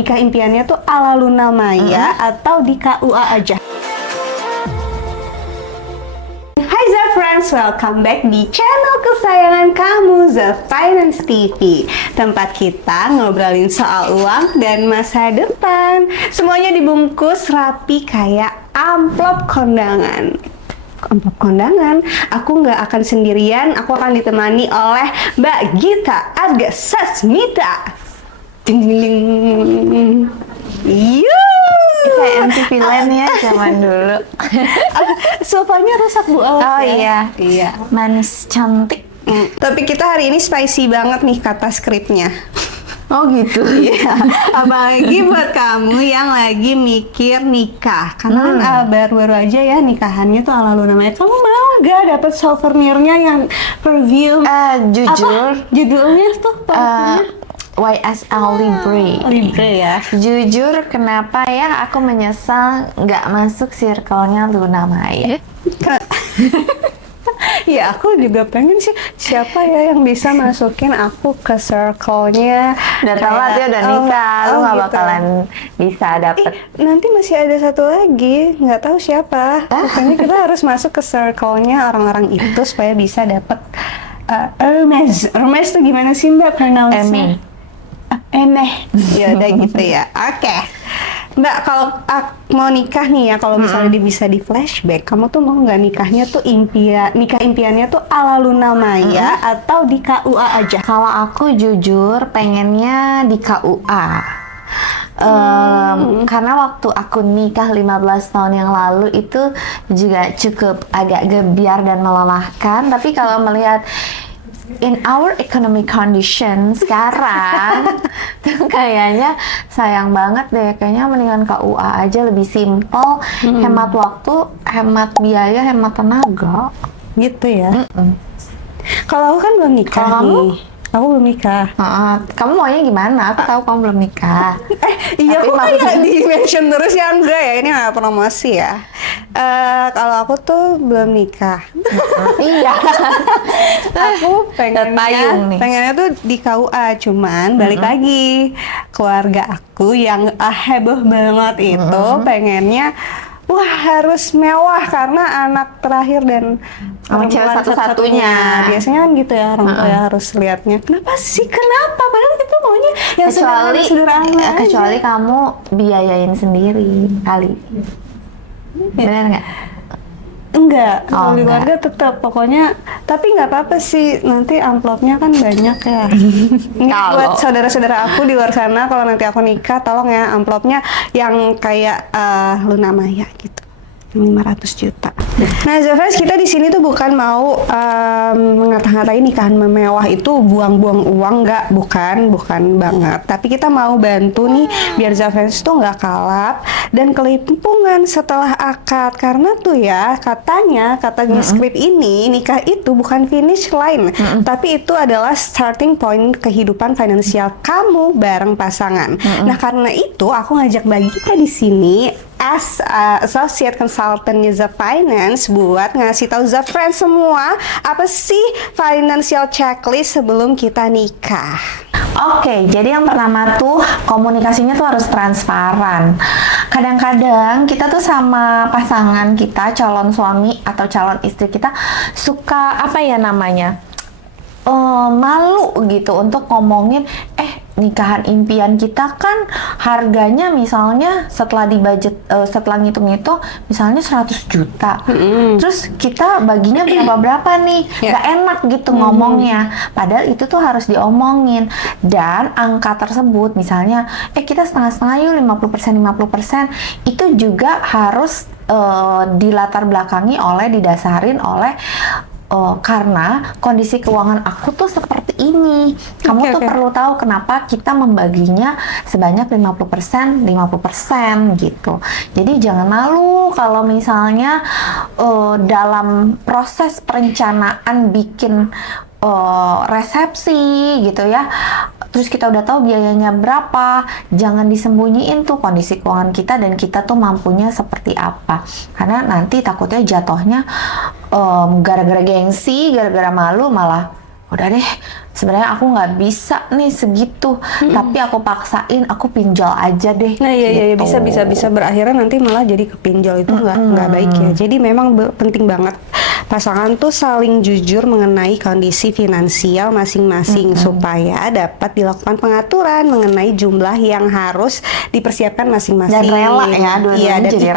nikah impiannya tuh ala Luna Maya atau di KUA aja. Hai Zafriends, welcome back di channel kesayangan kamu, Zafinance TV. Tempat kita ngobrolin soal uang dan masa depan. Semuanya dibungkus rapi kayak amplop kondangan. Amplop kondangan, aku nggak akan sendirian, aku akan ditemani oleh Mbak Gita Argasasmita. Ding ding ding. Kayak MTV Land ya zaman dulu. Sofanya rusak Bu Awas. Oh ya? iya, manis cantik. Tapi kita hari ini spicy banget nih kata skripnya. Oh gitu. Iya. Apalagi buat kamu yang lagi mikir nikah. Karena kan baru-baru aja ya nikahannya tuh ala Luna Maya. Kamu mau gak dapet souvenirnya yang perfume? Jujur. Apa? Judulnya tuh parfumnya? YSL Libre. Libre ya. Jujur kenapa ya aku menyesal nggak masuk circle-nya Luna Maya. Ya aku juga pengen sih siapa ya yang bisa masukin aku ke circle-nya. Udah telat ya, udah nikah, lu nggak bakalan bisa dapet. Nanti masih ada satu lagi, nggak tahu siapa. Pokoknya kita harus masuk ke circle-nya orang-orang itu supaya bisa dapet Hermes. Hermes tuh gimana sih Mbak pronounce-nya? Emeh. Ya udah gitu ya. Oke. Mbak, kalau mau nikah nih ya, kalau misalnya bisa di flashback, kamu tuh mau nggak nikahnya tuh nikah impiannya tuh ala Luna Maya atau di KUA aja? Kalau aku jujur pengennya di KUA. Karena waktu aku nikah 15 tahun yang lalu itu juga cukup agak gebiar dan melelahkan. Tapi kalau melihat in our economic condition sekarang tuh kayaknya sayang banget deh, kayaknya mendingan KUA aja, lebih simple, hemat waktu, hemat biaya, hemat tenaga gitu ya. Kalau aku kan belum nikah. Kalau kamu? Aku belum nikah. Kamu maunya gimana? Aku tahu kamu belum nikah. Iya, aku kayak di-mention terus ya. Enggak ya, ini nggak promosi ya. Kalau aku tuh belum nikah. Iya. Aku pengennya tuh di KUA, cuman balik lagi keluarga aku yang heboh banget itu pengennya wah harus mewah karena anak terakhir dan cewek satu-satunya. Biasanya kan gitu ya, orang tua ya harus lihatnya. Kenapa? Padahal itu maunya yang sederhana. Kecuali kamu biayain sendiri kali. Benar nggak? Enggak, kalau di keluarga tetap pokoknya, tapi nggak apa-apa sih, nanti amplopnya kan banyak ya. Ini buat saudara-saudara aku di luar sana, kalau nanti aku nikah tolong ya amplopnya yang kayak Luna Maya gitu, 500 juta. Nah Zafriends, kita di sini tuh bukan mau mengata-ngatain nikahan mewah itu buang-buang uang, bukan banget. Tapi kita mau bantu nih biar Zafriends tuh nggak kalap dan kelimpungan setelah akad. Karena tuh ya katanya skrip ini, nikah itu bukan finish line, tapi itu adalah starting point kehidupan finansial kamu bareng pasangan. Nah karena itu aku ngajak Mbak Gita di sini as associate consultant Zafinance buat ngasih tahu Zafriends semua apa sih financial checklist sebelum kita nikah. Oke, jadi yang pertama tuh komunikasinya tuh harus transparan. Kadang-kadang kita tuh sama pasangan kita, calon suami atau calon istri kita suka apa ya namanya? Malu gitu untuk ngomongin nikahan impian kita kan harganya misalnya setelah setelah ngitung-ngitung misalnya 100 juta. Terus kita baginya berapa nih? Gak enak gitu ngomongnya. Padahal itu tuh harus diomongin. Dan angka tersebut misalnya kita setengah-setengah yuk, 50% itu juga harus dilatar belakangi didasarin oleh karena kondisi keuangan aku tuh seperti ini. Kamu tuh perlu tahu kenapa kita membaginya sebanyak 50% gitu. Jadi jangan malu kalau misalnya dalam proses perencanaan bikin resepsi gitu ya, terus kita udah tahu biayanya berapa, jangan disembunyiin tuh kondisi keuangan kita dan kita tuh mampunya seperti apa, karena nanti takutnya jatuhnya gara-gara gengsi, gara-gara malu malah udah deh sebenarnya aku nggak bisa nih segitu, tapi aku paksain, aku pinjol aja deh. Nah iya gitu. bisa berakhirnya nanti malah jadi kepinjol, itu nggak baik ya. Jadi memang penting banget pasangan tuh saling jujur mengenai kondisi finansial masing-masing supaya dapat dilakukan pengaturan mengenai jumlah yang harus dipersiapkan masing-masing. Dan rela ya, dua-duanya iya, dan jadi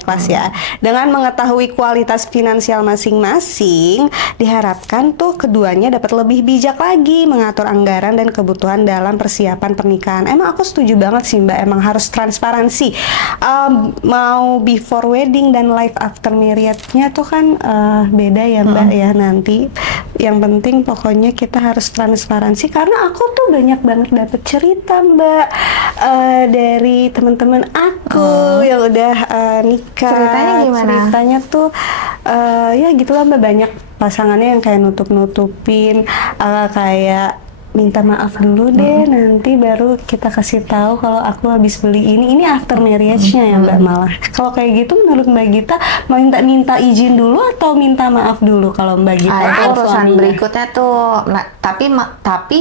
ikhlas ya. Dengan mengetahui kualitas finansial masing-masing, diharapkan tuh keduanya dapat lebih bijak lagi mengatur anggaran dan kebutuhan dalam persiapan pernikahan. Emang aku setuju banget sih Mbak, emang harus transparansi. Mau before wedding dan life after marriage-nya tuh kan beda ya Mbak ya nanti. Yang penting pokoknya kita harus transparansi, karena aku tuh banyak banget dapet cerita Mbak dari teman-teman aku yang udah nikah. Ceritanya gimana? Ceritanya tuh ya gitulah Mbak, banyak pasangannya yang kayak nutup-nutupin, kayak minta maaf dulu deh, nanti baru kita kasih tahu kalau aku habis beli ini. Ini after marriage-nya ya Mbak malah. Kalau kayak gitu menurut Mbak Gita, minta izin dulu atau minta maaf dulu kalau Mbak Gita? Itu atau urusan suaminya? berikutnya tuh. Nah, tapi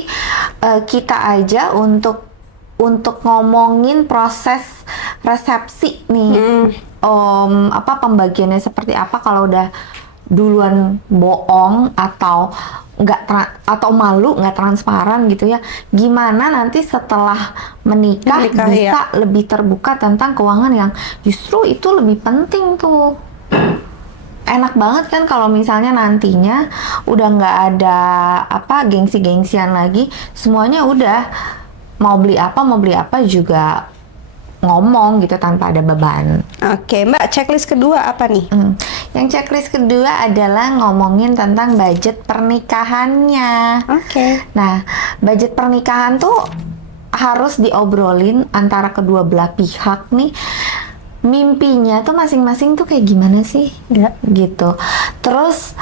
kita aja untuk ngomongin proses resepsi nih. Pembagiannya seperti apa, kalau udah duluan bohong atau atau malu nggak transparan gitu ya, gimana nanti setelah menikah bisa lebih terbuka tentang keuangan, yang justru itu lebih penting tuh. Enak banget kan kalau misalnya nantinya udah nggak ada gengsi-gengsian lagi, semuanya udah mau beli apa juga ngomong gitu tanpa ada beban. Oke, Mbak, checklist kedua apa nih? Yang checklist kedua adalah ngomongin tentang budget pernikahannya. Oke. Nah, budget pernikahan tuh harus diobrolin antara kedua belah pihak nih. Mimpinya tuh masing-masing tuh kayak gimana sih? Ya. Gitu. Terus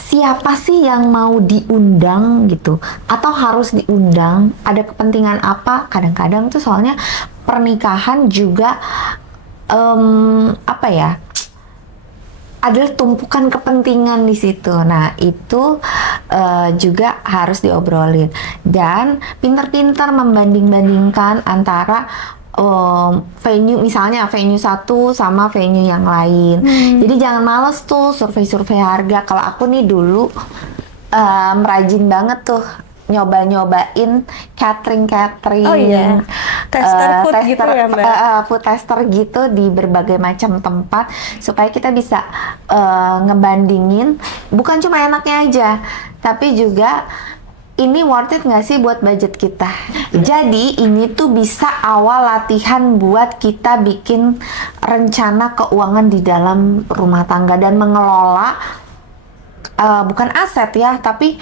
siapa sih yang mau diundang gitu, atau harus diundang, ada kepentingan apa? Kadang-kadang tuh soalnya pernikahan juga adalah tumpukan kepentingan di situ. Nah itu juga harus diobrolin, dan pintar-pintar membanding-bandingkan antara venue, misalnya venue satu sama venue yang lain. Jadi jangan males tuh survei-survei harga. Kalau aku nih dulu rajin banget tuh nyoba-nyobain catering. Oh iya, tester food gitu ya Mbak? Food tester gitu di berbagai macam tempat, supaya kita bisa ngebandingin bukan cuma enaknya aja, tapi juga ini worth it nggak sih buat budget kita. Jadi ini tuh bisa awal latihan buat kita bikin rencana keuangan di dalam rumah tangga dan mengelola bukan aset ya, tapi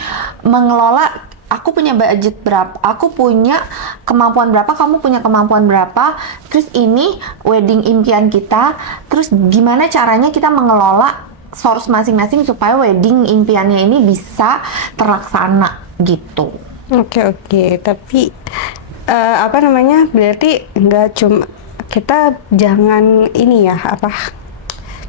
mengelola. Aku punya budget berapa, aku punya kemampuan berapa, kamu punya kemampuan berapa, terus ini wedding impian kita, terus gimana caranya kita mengelola source masing-masing supaya wedding impiannya ini bisa terlaksana gitu. Oke. Tapi berarti nggak cuma, kita jangan ini ya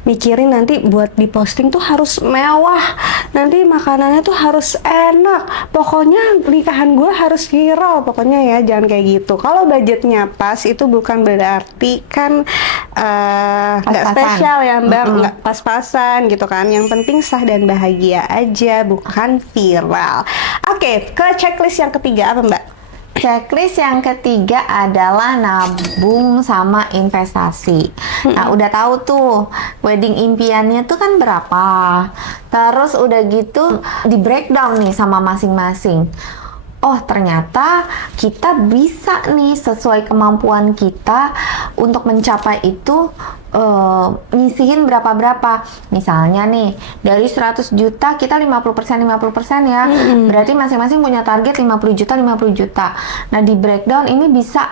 mikirin nanti buat diposting tuh harus mewah, nanti makanannya tuh harus enak, pokoknya nikahan gue harus viral, pokoknya ya jangan kayak gitu. Kalau budgetnya pas itu bukan berarti kan nggak spesial ya Mbak, nggak pas-pasan gitu kan. Yang penting sah dan bahagia aja, bukan viral. Oke, ke checklist yang ketiga apa Mbak? Checklist yang ketiga adalah nabung sama investasi. Nah, udah tahu tuh wedding impiannya tuh kan berapa. Terus udah gitu di breakdown nih sama masing-masing. Oh, ternyata kita bisa nih sesuai kemampuan kita untuk mencapai itu, nyisihin berapa-berapa. Misalnya nih, dari 100 juta kita 50% ya. Berarti masing-masing punya target 50 juta. Nah, di breakdown ini bisa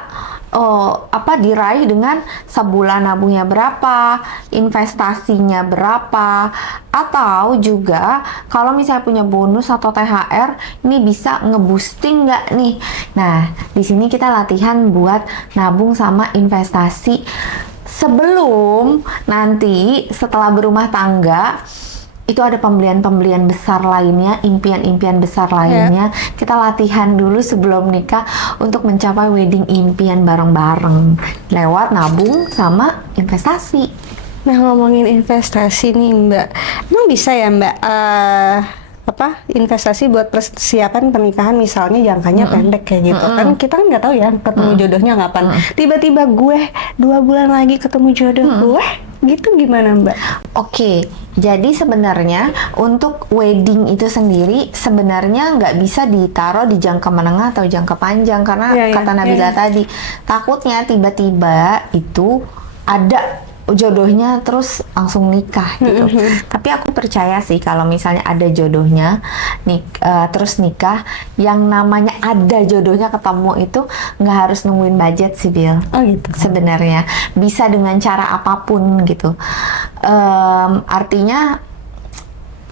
diraih dengan sebulan nabungnya berapa, investasinya berapa, atau juga kalau misalnya punya bonus atau THR, ini bisa nge-boosting nggak nih? Nah, di sini kita latihan buat nabung sama investasi sebelum nanti setelah berumah tangga itu ada pembelian-pembelian besar lainnya, impian-impian besar lainnya. Kita latihan dulu sebelum nikah untuk mencapai wedding impian bareng-bareng lewat nabung sama investasi. Nah, ngomongin investasi nih Mbak, emang bisa ya Mbak investasi buat persiapan pernikahan, misalnya jangkanya pendek kayak gitu kan, kita kan nggak tahu ya ketemu jodohnya kapan. Tiba-tiba gue 2 bulan lagi ketemu jodoh gue, gitu gimana Mbak? Oke, jadi sebenarnya untuk wedding itu sendiri sebenarnya nggak bisa ditaruh di jangka menengah atau jangka panjang karena kata Nabila tadi takutnya tiba-tiba itu ada jodohnya terus langsung nikah gitu. Tapi aku percaya sih kalau misalnya ada jodohnya terus nikah, yang namanya ada jodohnya ketemu itu nggak harus nungguin budget sih Bil. Oh gitu. Sebenarnya bisa dengan cara apapun gitu. Artinya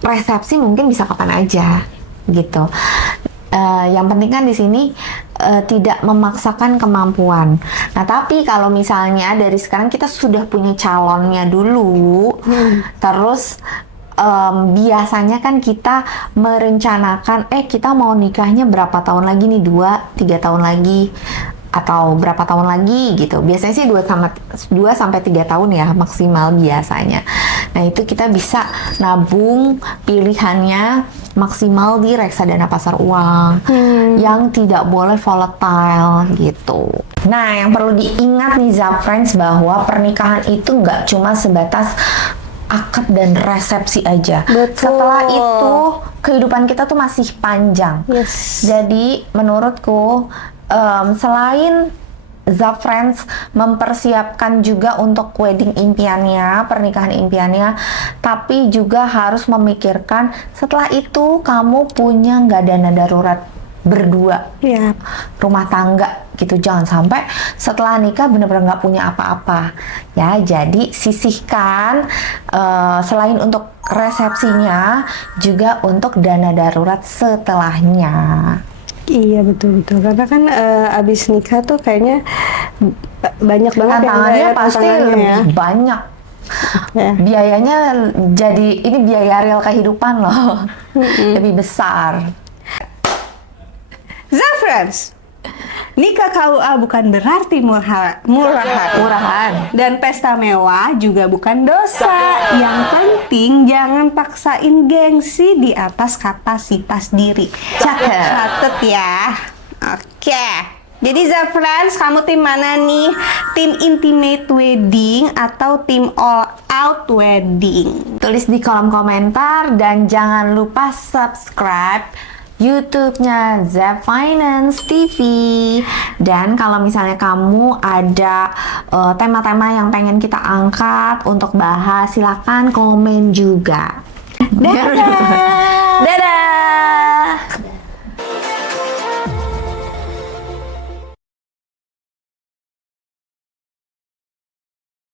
resepsi mungkin bisa kapan aja gitu. Yang penting kan di sini tidak memaksakan kemampuan. Nah, tapi kalau misalnya dari sekarang kita sudah punya calonnya dulu, terus biasanya kan kita merencanakan, kita mau nikahnya berapa tahun lagi nih, 2-3 tahun lagi atau berapa tahun lagi gitu. Biasanya sih 2-3 tahun ya maksimal biasanya. Nah, itu kita bisa nabung pilihannya maksimal di reksadana pasar uang yang tidak boleh volatile gitu. Nah, yang perlu diingat nih Zafriends bahwa pernikahan itu nggak cuma sebatas akad dan resepsi aja. Betul. Setelah itu kehidupan kita tuh masih panjang. Jadi menurutku selain Zafriends mempersiapkan juga untuk wedding impiannya, pernikahan impiannya, tapi juga harus memikirkan setelah itu kamu punya nggak dana darurat berdua, rumah tangga gitu. Jangan sampai setelah nikah benar-benar nggak punya apa-apa ya. Jadi sisihkan selain untuk resepsinya juga untuk dana darurat setelahnya. Iya betul-betul, karena kan abis nikah tuh kayaknya banyak banget tantangannya pasti lebih banyak. Biayanya jadi ini biaya real kehidupan loh, lebih besar. Zafriends, nikah KUA bukan berarti murahan. Dan pesta mewah juga bukan dosa. Yang penting jangan paksain gengsi di atas kapasitas diri. Catet ya. Oke. Jadi Zafriends, kamu tim mana nih? Tim intimate wedding atau tim all out wedding? Tulis di kolom komentar dan jangan lupa subscribe YouTube-nya Zaffinance TV. Dan kalau misalnya kamu ada tema-tema yang pengen kita angkat untuk bahas, silakan komen juga. Dadah!